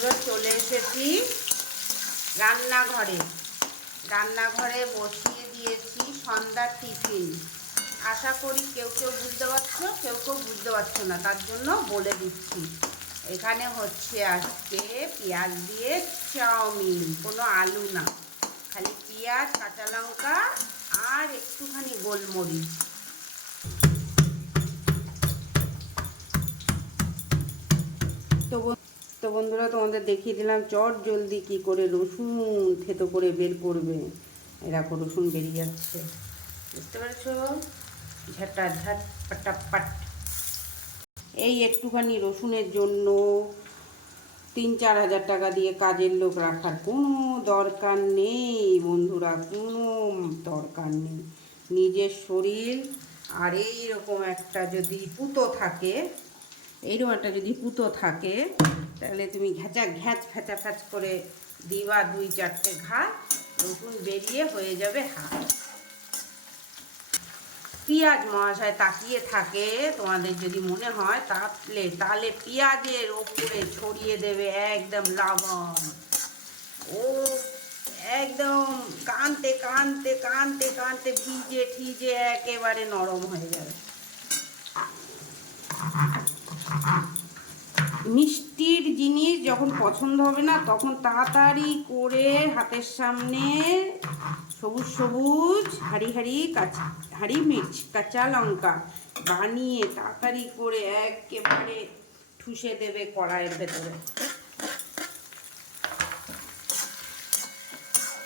বন্ধুরা চলে এসেছি রান্নাঘরে বসিয়ে দিয়েছি সন্ধ্যার টিফিন। আশা করি কেউ কেউ বুঝতে পারছো, কেউ কেউ বুঝতে পারছো না, তার জন্য বলে দিচ্ছি। এখানে হচ্ছে আজকে পেঁয়াজ দিয়ে চাউমিন, কোনো আলু না, খালি পেঁয়াজ, কাঁচা লঙ্কা আর একটুখানি গোলমরিচ। তো বন্ধুরা তোমাদের দেখিয়ে দিলাম চট জলদি কি করে রসুন থেতো করে বের করবে। এরকম রসুন বেরিয়ে যাচ্ছে, বুঝতে পেরেছো? ঝাঁটা ঝাট পাটাপাট। এই একটুখানি রসুনের জন্য 3-4 হাজার টাকা দিয়ে কাজের লোক রাখার কোনো দরকার নেই বন্ধুরা, কোনো দরকার নেই। নিজের শরীর আর এইরকম একটা যদি পুতো থাকে, তাহলে তুমি ফ্যাচা ফ্যাচ করে দিবা 2-4টে ঘা, রসুন বেরিয়ে হয়ে যাবে হাত। পেঁয়াজ মহাশয় তাকিয়ে থাকে, তোমাদের যদি মনে হয় তাহলে পেঁয়াজের ওপরে ছড়িয়ে দেবে একদম লবণ। ও একদম কানতে কানতে কানতে কানতে ভিজে ঠিজে একেবারে নরম হয়ে যাবে। মিষ্টির জিনিস যখন পছন্দ হবে না, তখন তাড়াতাড়ি করে হাতের সামনে সবুজ সবুজ হারি মির্চ, কাঁচা লঙ্কা বানিয়ে তাড়াতাড়ি করে একেবারে ঠুসে দেবে কড়াইয়ের ভেতরে।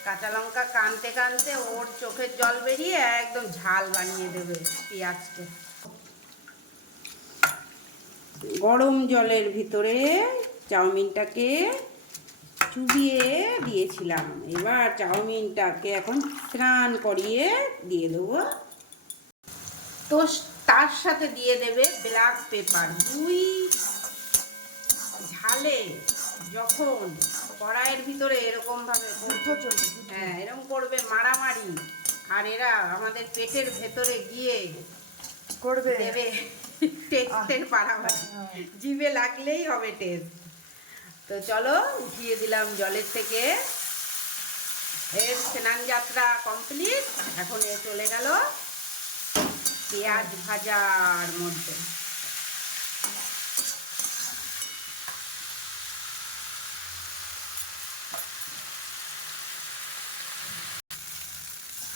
কাঁচা লঙ্কা কানতে কানতে ওর চোখের জল বেরিয়ে একদম ঝাল বানিয়ে দেবে পেঁয়াজকে। গরম জলের ভিতরে চাউমিনটাকে চুবিয়ে দিয়েছিলাম, এবার চাউমিনটাকে এখন স্নান করিয়ে দিয়ে দেবো। তো তার সাথে দিয়ে দেবে ব্ল্যাক পেপার। ঝালে যখন কড়াইয়ের ভিতরে এরকমভাবে এরকম করবে মারামারি, আর এরা আমাদের পেটের ভেতরে গিয়ে করবে দেবে টেস্টের পারামারি, জিভে লাগলেই হবে টেস্ট। তো চলো উঠিয়ে দিলাম জলের থেকে, এর স্নান যাত্রা কমপ্লিট। এখন এ চলে গেল পেঁয়াজ ভাজার মধ্যে।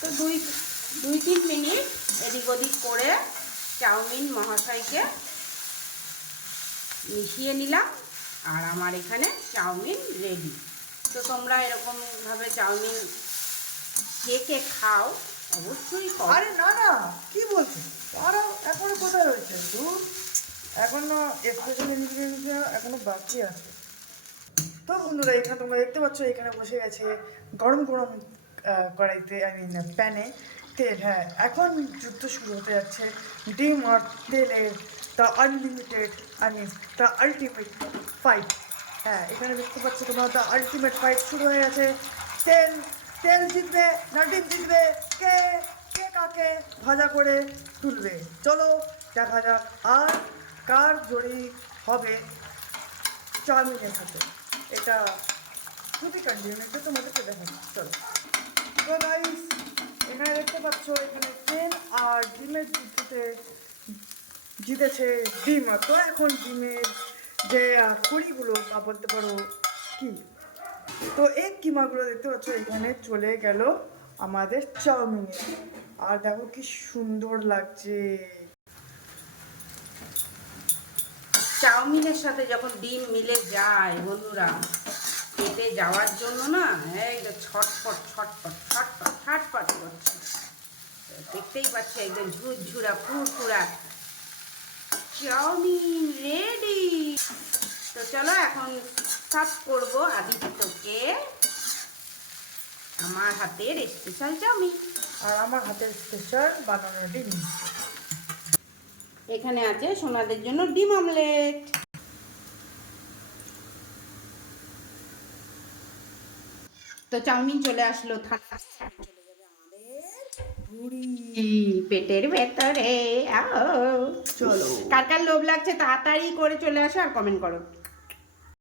তো 2-3 মিনিট এদিক ওদিক করে চাউমিন মহাশয়কে মিশিয়ে নিলাম, আর আমার এখানে চাউমিন রেডি। তো তোমরা এরকমভাবে চাউমিন কে খাও অবশ্যই। আরে না না, কি বলছো? আরো এখনো কোথায় রয়েছে? এখনো স্পেশাল ইনগ্রিডিয়েন্ট এখনো বাকি আছে। তো বন্ধুরা, এখানে তোমরা দেখতে পাচ্ছ, এখানে বসে গেছে গরম গরম কড়াইতে, প্যানে তেল। হ্যাঁ, এখন যুদ্ধ শুরু হতে যাচ্ছে ডিম আর তেলের, the unlimited, the ultimate fight. হ্যাঁ, এখানে দেখতে পাচ্ছ তোমরা, দ্য আলটিমেট ফাইট শুরু হয়ে গেছে। তেল জিতবে না ডিম জিতবে, কে কে কাকে ভাজা করে তুলবে, চলো দেখা যাক। আর কার জড়ি হবে চাউমিনের সাথে, এটা খুবই কন্টিনিউতে তোমাদেরকে দেখাচ্ছি, চলো। তো গাইস, এখানে দেখতে পাচ্ছ, এখানে তেল আর ডিমের জিতেছে ডিম। তো এখন ডিমের যে কুড়িগুলো বা বলতে পারো কি, তো এই কিমাগুলো দেখতে পাচ্ছ এখানে চলে গেল আমাদের চাউমিনে। আর দেখো কি সুন্দর লাগছে। চাউমিনের সাথে যখন ডিম মিলে যায় বন্ধুরা, পেটে যাওয়ার জন্য না একদম ছটফট ছটফট ছটফট ছটফট করছে। দেখতেই পাচ্ছি একদম ঝুরঝুরা ফুরফুরা চাউমিন রেডি। তো চলো এখন সার্ভ করবো আদিত্যকে আমার হাতের স্পেশাল চাউমিন আর আমার হাতের স্পেশাল বানানো ডিম। এখানে আছে সোনাদের জন্য ডিম অমলেট। তো চাউমিন চলে আসলো, ঠান্ডা চলে যাবে আমাদের ভুড়ি পেটের ভেতরে। চলো, কার কার লোভ লাগছে তাড়াতাড়ি করে চলে আসো আর কমেন্ট করো।